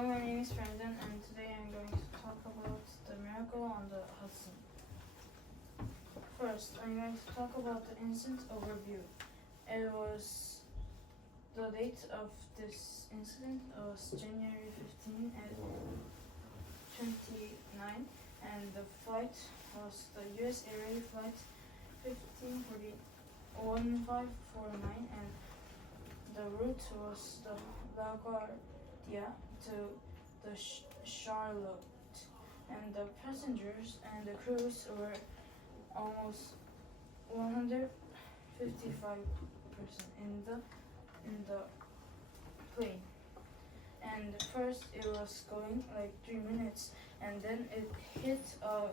Hello, my name is Brandon, and today I'm going to talk about the miracle on the Hudson. First, I'm going to talk about the incident overview. It was the date of this incident was January 15 at 29, and the flight was the U.S. Airways flight 1549, and the route was the LaGuardia to the Charlotte, and the passengers and the crews were almost 155 in the plane. And first it was going like 3 minutes, and then it hit a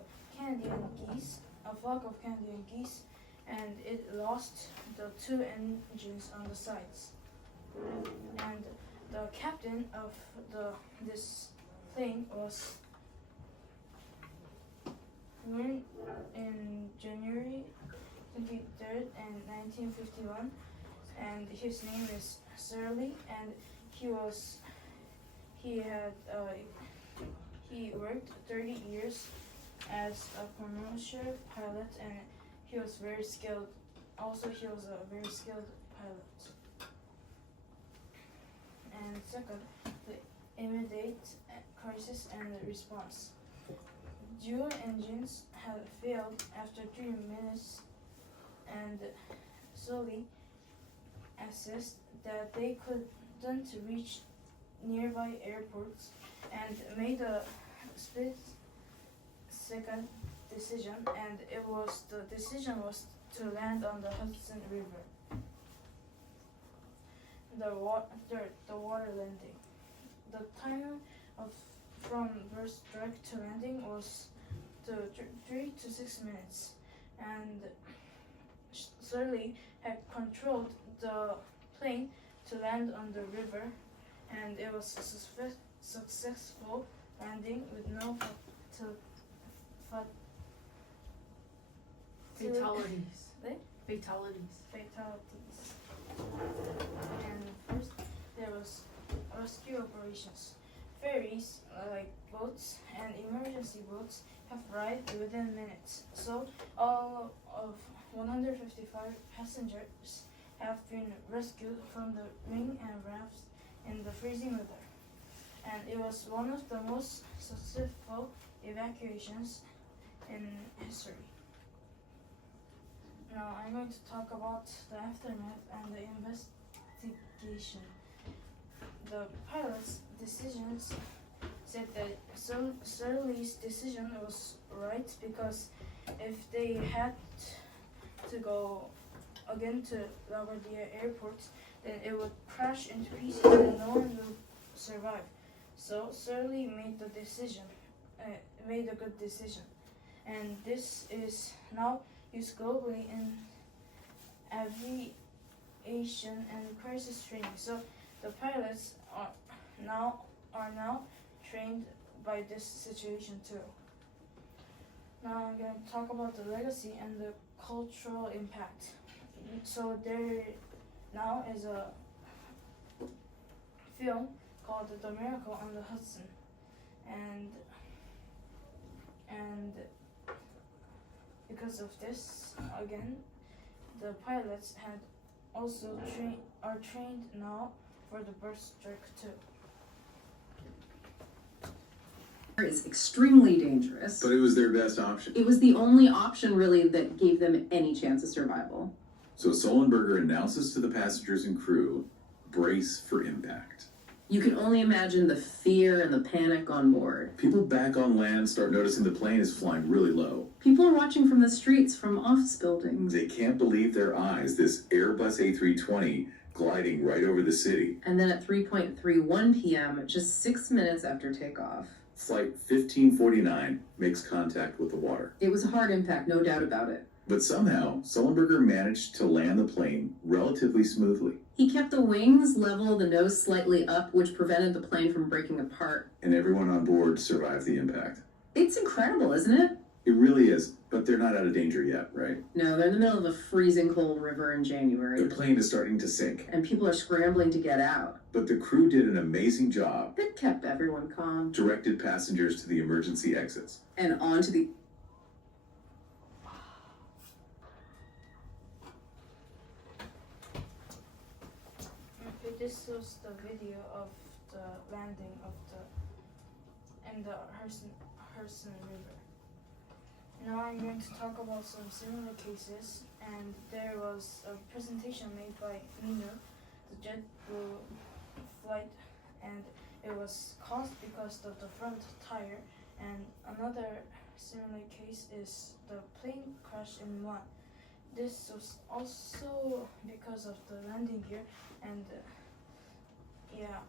flock of Canadian geese, and it lost the 2 engines on the sides. And the captain of this plane was born in January 23rd and 1951, and his name is Surly, and he worked 30 years as a commercial pilot, and he was very skilled. Also, he was a very skilled pilot. And second, the immediate crisis and response. Dual engines had failed after 3 minutes, and Sully assessed that they couldn't reach nearby airports and made a split-second decision, and the decision was to land on the Hudson River. The water landing. The time from first strike to landing was 3 to 6 minutes, and Surly had controlled the plane to land on the river, and it was a successful landing with no fatalities. And first, there was rescue operations. Ferries, like boats and emergency boats, have arrived within minutes. So all of 155 passengers have been rescued from the ring and rafts in the freezing weather. And it was one of the most successful evacuations in history. Now I'm going to talk about the aftermath and the investigation. The pilot's decisions said that Surly's decision was right, because if they had to go again to LaGuardia Airport, then it would crash into pieces and no one would survive. So Surly made a good decision, and this is now used globally in aviation and crisis training. So the pilots are now trained by this situation too. Now I'm going to talk about the legacy and the cultural impact. So there now is a film called The Miracle on the Hudson, and because of this, again, the pilots are trained now for the burst strike too. Is extremely dangerous. But it was their best option. It was the only option really that gave them any chance of survival. So Sullenberger announces to the passengers and crew, brace for impact. You can only imagine the fear and the panic on board. People back on land start noticing the plane is flying really low. People are watching from the streets, from office buildings. They can't believe their eyes, this Airbus A320 gliding right over the city. And then at 3:31 p.m., just 6 minutes after takeoff, Flight 1549 makes contact with the water. it was a hard impact, no doubt about it. But somehow, Sullenberger managed to land the plane relatively smoothly. He kept the wings level, the nose slightly up, which prevented the plane from breaking apart. And everyone on board survived the impact. It's incredible, isn't it? It really is, but they're not out of danger yet, right? No, they're in the middle of a freezing cold river in January. The plane is starting to sink, And people are scrambling to get out. but the crew did an amazing job, It kept everyone calm. directed passengers to the emergency exits. And onto the... Okay, this was the video of the landing of the in the Hudson River. Now I'm going to talk about some similar cases, and there was a presentation made by Nino, the JetBlue flight, and it was caused because of the front tire. And another similar case is the plane crash in one. This was also because of the landing gear, and yeah,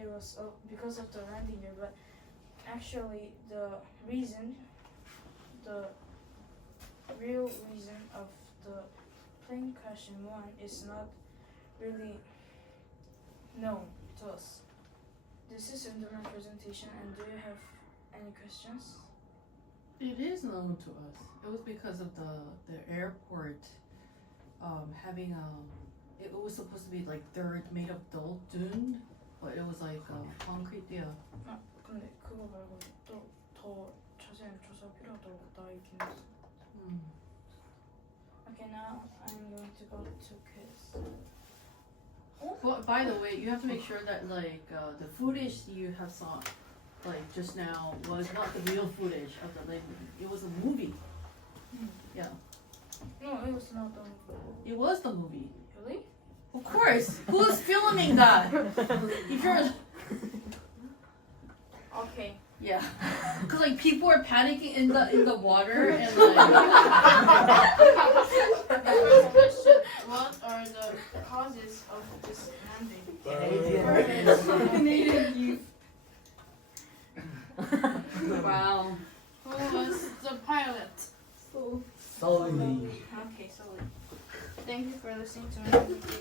it was because of the landing gear, but actually the real reason of the plane crash in one is not really known to us. This is in my presentation, and do you have any questions? It is known to us. It was because of the airport having it was supposed to be like dirt made of dune, but it was like concrete. Yeah. 근데 그거 말고 또 더 자세한 조사 필요하다고 나 있긴 했어. Okay, now I'm going to go to quiz. But by the way, you have to make sure that like the footage you have saw, like just now, was not the real footage of the landing. It was a movie. Yeah. No, it was not the movie. It was the movie. Really? Of course. Who's filming that? If you're Okay. yeah, because like people are panicking in the water and like. First question: what are the causes of this landing? Wow. Who was the pilot? Sully. Okay, so thank you for listening to my presentation.